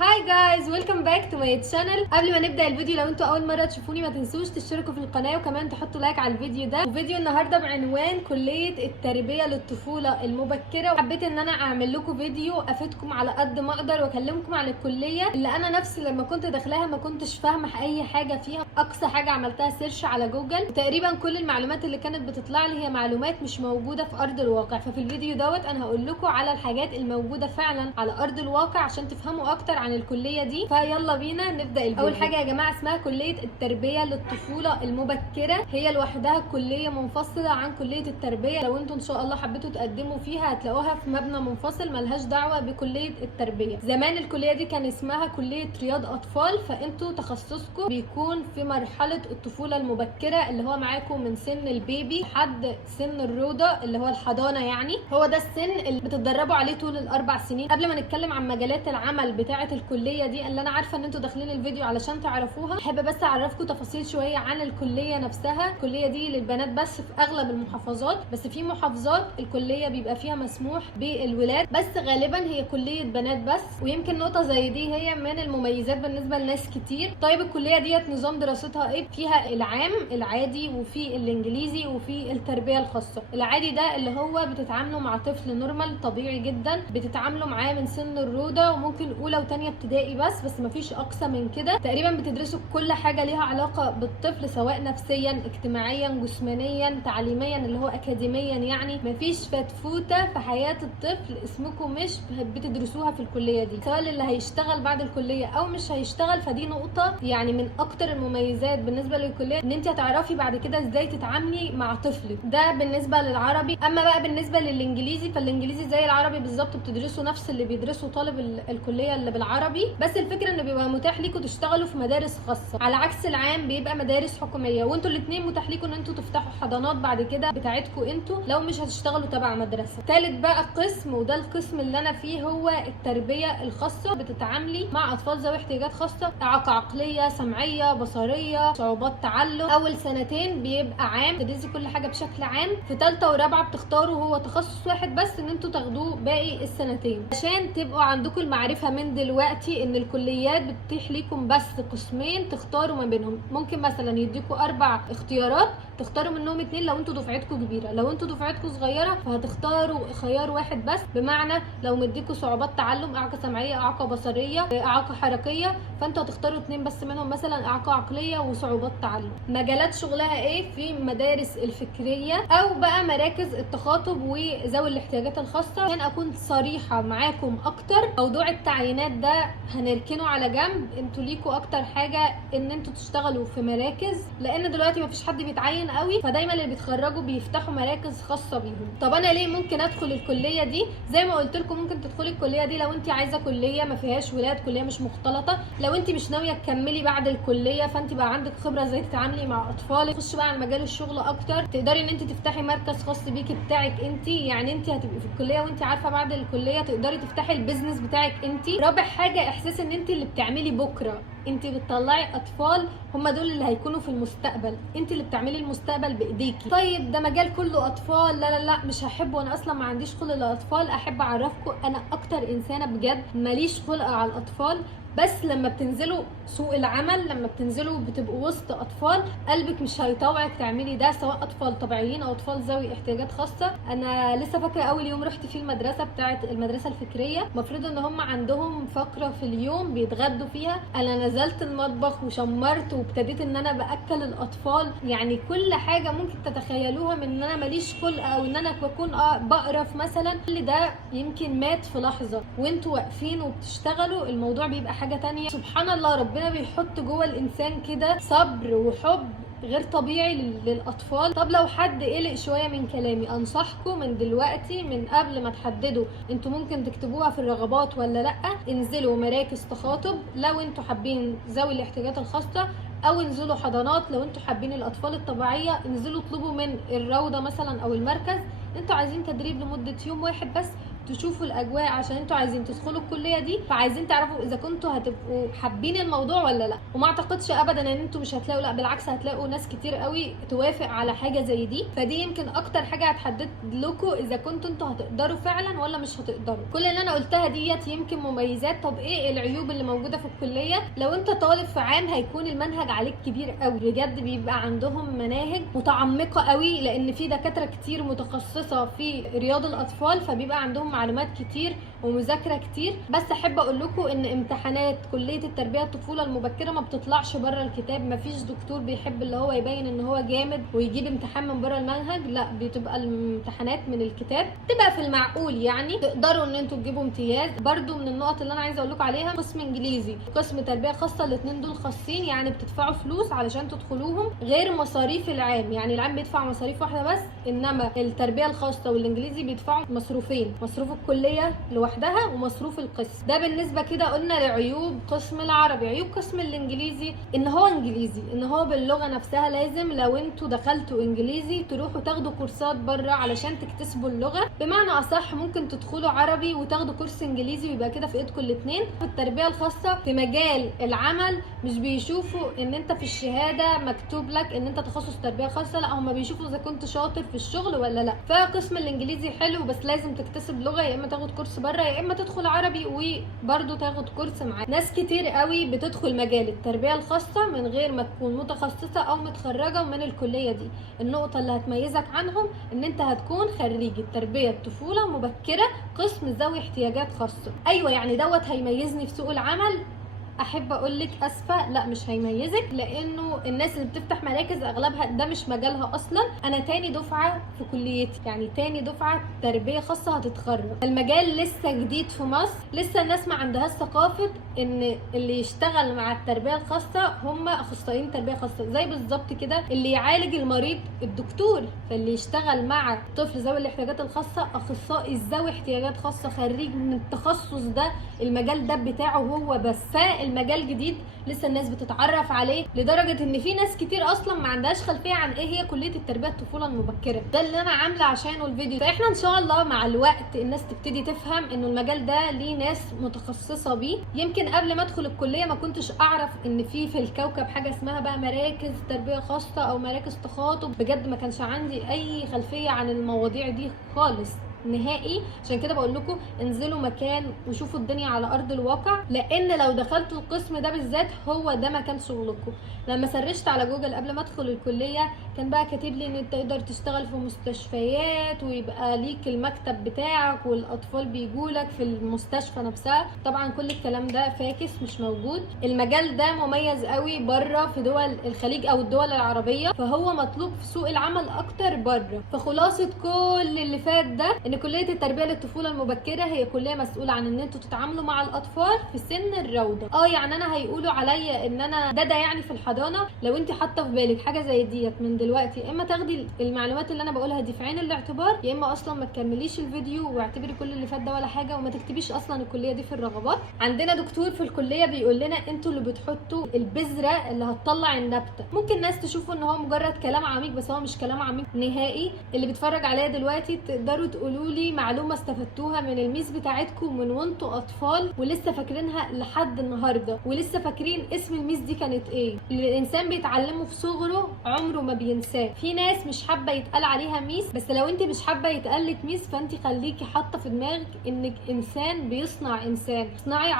هاي جايز، ويلكم باك تو ماي تشانل. قبل ما نبدا الفيديو، لو انتوا اول مره تشوفوني ما تنسوش تشتركوا في القناه وكمان تحطوا لايك على الفيديو ده. وفيديو النهارده بعنوان كليه التربيه للطفوله المبكره، وحبيت ان انا اعمل لكم فيديو افيدكم على قد ما اقدر واكلمكم عن الكليه اللي انا نفسي لما كنت داخلاها ما كنتش فاهمه اي حاجه فيها. اقصى حاجه عملتها سيرش على جوجل، وتقريبا كل المعلومات اللي كانت بتطلع لي هي معلومات مش موجوده في ارض الواقع. ففي الفيديو دوت انا هقول لكم على الحاجات الموجوده فعلا على ارض الواقع عشان تفهموا اكتر عن الكليه دي. فيلا بينا نبدا الفيديو. اول حاجه يا جماعه اسمها كليه التربيه للطفوله المبكره، هي لوحدها كليه منفصله عن كليه التربيه. لو انتم ان شاء الله حبيتوا تقدموا فيها هتلاقوها في مبنى منفصل ملهاش دعوه بكليه التربيه. زمان الكليه دي كان اسمها كليه رياض اطفال، فانتوا تخصصكم بيكون في مرحله الطفوله المبكره اللي هو معاكم من سن البيبي لحد سن الروضه اللي هو الحضانه. يعني هو ده السن اللي بتتدربوا عليه طول الاربع سنين. قبل ما نتكلم عن مجالات العمل بتاعه الكليه دي اللي انا عارفه ان انتوا داخلين الفيديو علشان تعرفوها، احب بس اعرفكم تفاصيل شويه عن الكليه نفسها. الكليه دي للبنات بس في اغلب المحافظات، بس في محافظات الكليه بيبقى فيها مسموح بالولاد، بس غالبا هي كليه بنات بس. ويمكن نقطه زي دي هي من المميزات بالنسبه لناس كتير. طيب الكليه ديت نظام دراستها ايه؟ فيها العام العادي وفي الانجليزي وفي التربيه الخاصه. العادي ده اللي هو بتتعاملوا مع طفل نورمال طبيعي جدا، بتتعاملوا معاه من سن الروضه وممكن اولى وثانيه ابتدائي بس مفيش اقصى من كده. تقريبا بتدرسوا كل حاجه ليها علاقه بالطفل، سواء نفسيا اجتماعيا جسمانيا تعليميا اللي هو اكاديميا. يعني مفيش فتفوته في حياه الطفل اسمكم مش بتدرسوها في الكليه دي، سواء اللي هيشتغل بعد الكليه او مش هيشتغل. فدي نقطه يعني من اكتر المميزات بالنسبه للكليه، ان انت هتعرفي بعد كده ازاي تتعاملي مع طفلك. ده بالنسبه للعربي. اما بقى بالنسبه للانجليزي، فالانجليزي زي العربي بالظبط، بتدرسوا نفس اللي بيدرسه طالب الكليه اللي بالعربي، بس الفكره انه بيبقى متاح ليكم تشتغلوا في مدارس خاصه على عكس العام بيبقى مدارس حكوميه. وانتوا الاثنين متاح ليكم ان انتوا تفتحوا حضانات بعد كده بتاعتكم انتوا لو مش هتشتغلوا تبع مدرسه. ثالث بقى قسم، وده القسم اللي انا فيه، هو التربيه الخاصه. بتتعاملي مع اطفال ذوي احتياجات خاصه، اعاقه عقليه سمعيه بصريه صعوبات تعلم. اول سنتين بيبقى عام، تدرسي كل حاجه بشكل عام. في ثالثه ورابعه بتختاروا هو تخصص واحد بس ان انتوا تاخدوه باقي السنتين، عشان تبقوا عندكم المعرفه من دلوقتي ان الكليات بتتيح ليكم بس قسمين تختاروا ما بينهم. ممكن مثلا يديكوا 4 اختيارات تختاروا منهم 2 لو انتوا دفعتكم كبيره. لو انتوا دفعتكم صغيره فهتختاروا خيار واحد بس، بمعنى لو مديكوا صعوبات تعلم، اعاقه سمعيه، اعاقه بصريه، اعاقه حركيه، فانتوا هتختاروا 2 بس منهم، مثلا اعاقه عقليه وصعوبات تعلم. مجالات شغلها ايه؟ في مدارس الفكريه او بقى مراكز التخاطب وذوي الاحتياجات الخاصه. عشان اكون صريحه معاكم اكتر، موضوع التعيينات ده هنركنه على جنب. انتوا ليكوا اكتر حاجه ان انتوا تشتغلوا في مراكز، لان دلوقتي مفيش حد بيتعين قوي، فدايما اللي بيتخرجوا بيفتحوا مراكز خاصه بيهم. طب انا ليه ممكن ادخل الكليه دي؟ زي ما قلت لكم ممكن تدخلي الكليه دي لو انت عايزه كليه ما فيهاش ولاد، كليه مش مختلطه. لو انت مش ناويه تكملي بعد الكليه فانت بقى عندك خبره ازاي تتعاملي مع اطفال، تخش بقى على مجال الشغل اكتر، تقدري ان انت تفتحي مركز خاص بيكي بتاعك انت. يعني انت هتبقي في الكليه وانت عارفه بعد الكليه تقدري تفتحي البيزنس بتاعك انت. رابع حاجه احساس ان انت اللي بتعملي بكره، انت بتطلعي اطفال هم دول اللي هيكونوا في المستقبل، انت اللي بتعملي المستقبل بايديكي. طيب ده مجال كله اطفال، لا لا لا مش هحبه، انا اصلا ما عنديش خلق للاطفال. احب اعرفكم انا اكتر انسانه بجد ماليش خلق على الاطفال، بس لما بتنزلوا سوق العمل، لما بتنزلوا بتبقوا وسط اطفال، قلبك مش هيطوعك تعملي ده، سواء اطفال طبيعيين او اطفال ذوي احتياجات خاصه. انا لسه فاكره اول يوم رحت فيه المدرسه بتاعه المدرسه الفكريه، المفروض ان هم عندهم فقره في اليوم بيتغدوا فيها. انا نزلت المطبخ وشمرت وابتديت ان انا باكل الاطفال. يعني كل حاجه ممكن تتخيلوها من ان انا ماليش خلق او ان انا بكون بقرف مثلا، كل ده يمكن مات في لحظه. وانتوا واقفين وبتشتغلوا الموضوع بيبقى حاجه تانية. سبحان الله، ربنا بيحط جوه الانسان كده صبر وحب غير طبيعي للاطفال. طب لو حد قلق شويه من كلامي، انصحكم من دلوقتي من قبل ما تحددوا انتوا ممكن تكتبوها في الرغبات ولا لا، انزلوا مراكز تخاطب لو انتوا حابين ذوي الاحتياجات الخاصه، او انزلوا حضانات لو انتوا حابين الاطفال الطبيعيه. انزلوا اطلبوا من الروضه مثلا او المركز انتوا عايزين تدريب لمده يوم واحد بس تشوفوا الاجواء عشان انتوا عايزين تدخلوا الكليه دي، فعايزين تعرفوا اذا كنتوا هتبقوا حابين الموضوع ولا لا. وما اعتقدش ابدا ان انتوا مش هتلاقوا، لا بالعكس هتلاقوا ناس كتير قوي توافق على حاجه زي دي. فدي يمكن اكتر حاجه هتحدد لكم اذا كنتوا انتوا هتقدروا فعلا ولا مش هتقدروا. كل اللي انا قلتها ديت يمكن مميزات. طب ايه العيوب اللي موجوده في الكليه؟ لو انت طالب في عام هيكون المنهج عليك كبير قوي بجد، بيبقى عندهم مناهج متعمقه قوي، لان في دكاتره كتير متخصصه في رياض الاطفال، فبيبقى عندهم معلومات كتير ومذاكره كتير. بس احب اقول لكم ان امتحانات كليه التربيه الطفوله المبكره ما بتطلعش بره الكتاب. ما فيش دكتور بيحب اللي هو يبين ان هو جامد ويجيب امتحان من بره المنهج، لا بتبقى الامتحانات من الكتاب، تبقى في المعقول يعني تقدروا ان انتوا تجيبوا امتياز. برده من النقط اللي انا عايزه اقول لكم عليها قسم انجليزي، قسم تربيه خاصه، الاثنين دول خاصين، يعني بتدفعوا فلوس علشان تدخلوهم غير مصاريف العام. يعني العام بيدفع مصاريف واحده بس، انما التربيه الخاصه والانجليزي بيدفعوا مصروفين، مصروف الكليه لوحدها ومصروف القسم. ده بالنسبه كده قلنا لعيوب قسم العربي. عيوب قسم الانجليزي ان هو انجليزي، ان هو باللغه نفسها لازم لو انتوا دخلتوا انجليزي تروحوا تاخدوا كورسات بره علشان تكتسبوا اللغه. بمعنى اصح ممكن تدخلوا عربي وتاخدوا كورس انجليزي ويبقى كده في ايدكم الاثنين. في التربيه الخاصه في مجال العمل مش بيشوفوا ان انت في الشهاده مكتوب لك ان انت تخصص تربيه خاصه، لا هم بيشوفوا اذا كنت شاطر في الشغل ولا لا. فقسم الانجليزي حلو بس لازم تكتسب لغه، يا اما تاخد كورس بره يا اما تدخل عربي وبرده تاخد كورس معاه. ناس كتير قوي بتدخل مجال التربيه الخاصه من غير ما تكون متخصصه او متخرجه من الكليه دي. النقطه اللي هتميزك عنهم ان انت هتكون خريج التربيه الطفوله مبكره قسم ذوي احتياجات خاصه. ايوه يعني دوت هيميزني في سوق العمل؟ احب اقول لك اسفه، لا مش هيميزك، لانه الناس اللي بتفتح مراكز اغلبها ده مش مجالها اصلا. انا تاني دفعه في كليتي، يعني تاني دفعه تربيه خاصه هتتخرج. المجال لسه جديد في مصر، لسه الناس ما عندهاش ثقافه ان اللي يشتغل مع التربيه الخاصه هم اخصائيين تربيه خاصه، زي بالظبط كده اللي يعالج المريض الدكتور. فاللي يشتغل مع طفل ذوي الاحتياجات الخاصه اخصائي ذوي احتياجات خاصه خريج من التخصص ده، المجال ده بتاعه هو بس. المجال جديد لسه الناس بتتعرف عليه، لدرجه ان في ناس كتير اصلا ما عندهاش خلفيه عن ايه هي كليه التربيه الطفوله المبكره. ده اللي انا عامله عشانه الفيديو. فاحنا ان شاء الله مع الوقت الناس تبتدي تفهم انه المجال ده ليه ناس متخصصه بيه. يمكن قبل ما ادخل الكليه ما كنتش اعرف ان في الكوكب حاجه اسمها بقى مراكز تربيه خاصه او مراكز تخاطب. بجد ما كانش عندي اي خلفيه عن المواضيع دي خالص نهائي. عشان كده بقول لكم انزلوا مكان وشوفوا الدنيا على ارض الواقع، لان لو دخلتوا القسم ده بالذات هو ده مكان شغلكم. لما سرشت على جوجل قبل ما ادخل الكليه كان بقى كاتب لي ان انت تقدر تشتغل في مستشفيات ويبقى ليك المكتب بتاعك والاطفال بيجولك في المستشفى نفسها. طبعا كل الكلام ده فاكس مش موجود. المجال ده مميز قوي بره في دول الخليج او الدول العربيه، فهو مطلوب في سوق العمل اكتر بره. فخلاصه كل اللي فات ده ان كليه التربيه للطفوله المبكره هي كليه مسؤوله عن ان انتوا تتعاملوا مع الاطفال في سن الروضه. يعني انا هيقولوا عليا ان انا ده يعني في الحضانه. لو انت حاطه في بالك حاجه زي ديت من دلوقتي، يا اما تاخدي المعلومات اللي انا بقولها دي في عين الاعتبار، يا اما اصلا ما تكمليش الفيديو واعتبري كل اللي فات ده ولا حاجه، وما تكتبيش اصلا الكليه دي في الرغبات. عندنا دكتور في الكليه بيقول لنا انتوا اللي بتحطوا البذره اللي هتطلع النبته. ممكن ناس تشوفوا ان هو مجرد كلام عميق، بس هو مش كلام عميق نهائي. اللي بيتفرج عليا دلوقتي تقدروا تقولوا لي معلومه استفدتوها من الميس بتاعتكم من وانتوا اطفال ولسه فاكرينها لحد النهارده، ولسه فاكرين اسم الميس دي كانت ايه. الانسان بيتعلمه في صغره عمره ما بينساه. في ناس مش حابه يتقال عليها ميس، بس لو انت مش حابه يتقال لك ميس فانت خليكي حاطه في دماغك انك انسان بيصنع انسان. اصنعي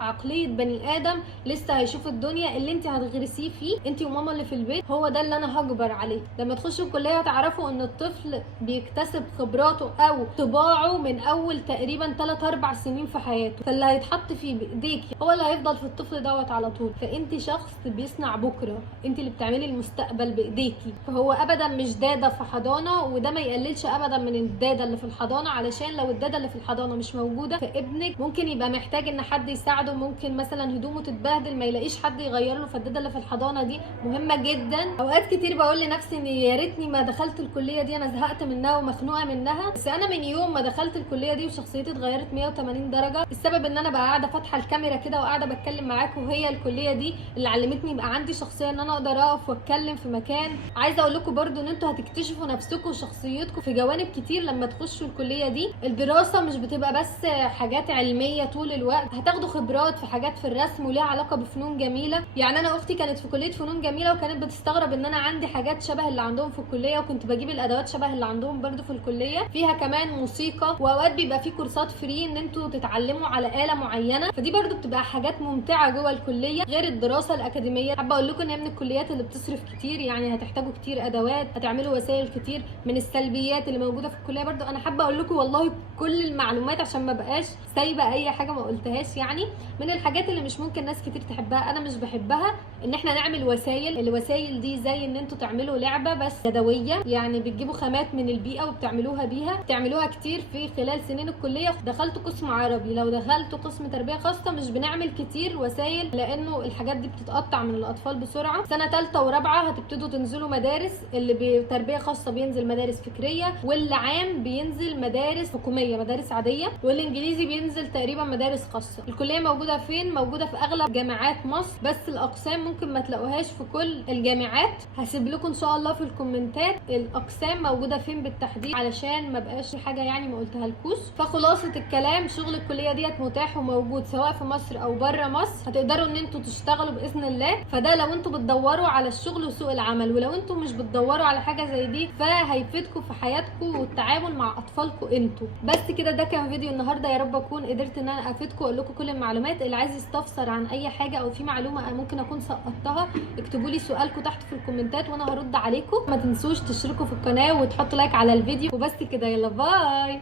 عقليه بني ادم لسه هيشوف الدنيا. اللي انت هتغرسيه فيه انت وماما اللي في البيت هو ده اللي انا هجبر عليه. لما تخشوا الكليه هتعرفوا ان الطفل بيكتسب خبراته او طباعه من اول تقريبا 3-4 سنين في حياته. فاللي هيتحط فيه بايديكي هو اللي هيفضل في الطفل دوت على طول. فانت شخص بيصنع بكره، انت اللي بتعملي المستقبل بايديكي. فهو ابدا مش داده في حضانه، وده ما يقللش ابدا من الداده اللي في الحضانه، علشان لو الداده اللي في الحضانه مش موجوده فابنك ممكن يبقى محتاج ان حد يساعده. ممكن مثلا هدومه تتبهدل ما يلاقيش حد يغير له، فالداده اللي في الحضانه دي مهمه جدا. اوقات كتير بقول لنفسي ان يا ريتني ما دخلت الكليه دي، انا زهقت منها ومخنوقه منها. بس بس انا من يوم ما دخلت الكليه دي وشخصيتي اتغيرت 180 درجه. السبب ان انا بقى قاعده فاتحه الكاميرا كده وقاعده بتكلم معاكم، وهي الكليه دي اللي علمتني يبقى عندي شخصيه ان انا اقدر اقف واتكلم في مكان. عايزه اقول لكم برده ان انتوا هتكتشفوا نفسكم وشخصيتكم في جوانب كتير لما تخشوا الكليه دي. الدراسه مش بتبقى بس حاجات علميه طول الوقت، هتاخدوا خبرات في حاجات في الرسم وليها علاقه بفنون جميله. يعني انا اختي كانت في كليه فنون جميله وكانت بتستغرب ان انا عندي حاجات شبه اللي عندهم في الكليه، وكنت بجيب الادوات شبه اللي عندهم برده في الكليه. فيها كمان موسيقى، واوقات بيبقى في كورسات فري ان انتوا تتعلموا على آلة معينه، فدي برده بتبقى حاجات ممتعه جوه الكليه غير الدراسه الاكاديميه. حابه اقول لكم ان هي من الكليات اللي بتصرف كتير، يعني هتحتاجوا كتير ادوات، هتعملوا وسائل كتير. من السلبيات اللي موجوده في الكليه برده انا حابه اقول لكم والله كل المعلومات عشان ما بقاش سايبه اي حاجه ما قلتهاش. يعني من الحاجات اللي مش ممكن ناس كتير تحبها، انا مش بحبها، ان احنا نعمل وسائل. الوسائل دي زي ان انتوا تعملوا لعبه بس يدويه، يعني بتجيبوا خامات من البيئه وبتعملوها بيها. بتعملوها كتير في خلال سنين الكليه. دخلتوا قسم عربي، لو دخلتوا قسم تربيه خاصه مش بنعمل كتير وسائل لانه الحاجات دي بتتقطع من الاطفال بسرعه. سنه ثالثه ورابعه هتبتدوا تنزلوا مدارس، اللي بتربيه خاصه بينزل مدارس فكريه، واللي عام بينزل مدارس حكوميه مدارس عاديه، والانجليزي بينزل تقريبا مدارس خاصه. الكليه موجوده فين؟ موجوده في اغلب جامعات مصر، بس الاقسام ممكن ما تلاقوهاش في كل الجامعات. هسيب لكم ان شاء الله في الكومنتات الاقسام موجوده فين بالتحديد علشان ما بقاش حاجه يعني ما قلتها لكوش. فخلاصه الكلام، شغل الكليه ديت متاح وموجود سواء في مصر او بره مصر. هتقدروا ان انتوا تشتغلوا باذن الله. فده لو انتوا بتدوروا على الشغل وسوق العمل، ولو انتوا مش بتدوروا على حاجه زي دي فهيفيدكم في حياتكم والتعامل مع اطفالكم انتوا. بس كده ده كان فيديو النهارده، يا رب اكون قدرت ان انا افيدكم واقول لكم كل المعلومات. اللي عايز يستفسر عن اي حاجه او في معلومه ممكن اكون سقطتها، اكتبوا لي سؤالكم تحت في الكومنتات وانا هرد عليكم. ما تنسوش تشتركوا في القناه وتحطوا لايك على الفيديو. وبس كده، يلا باي.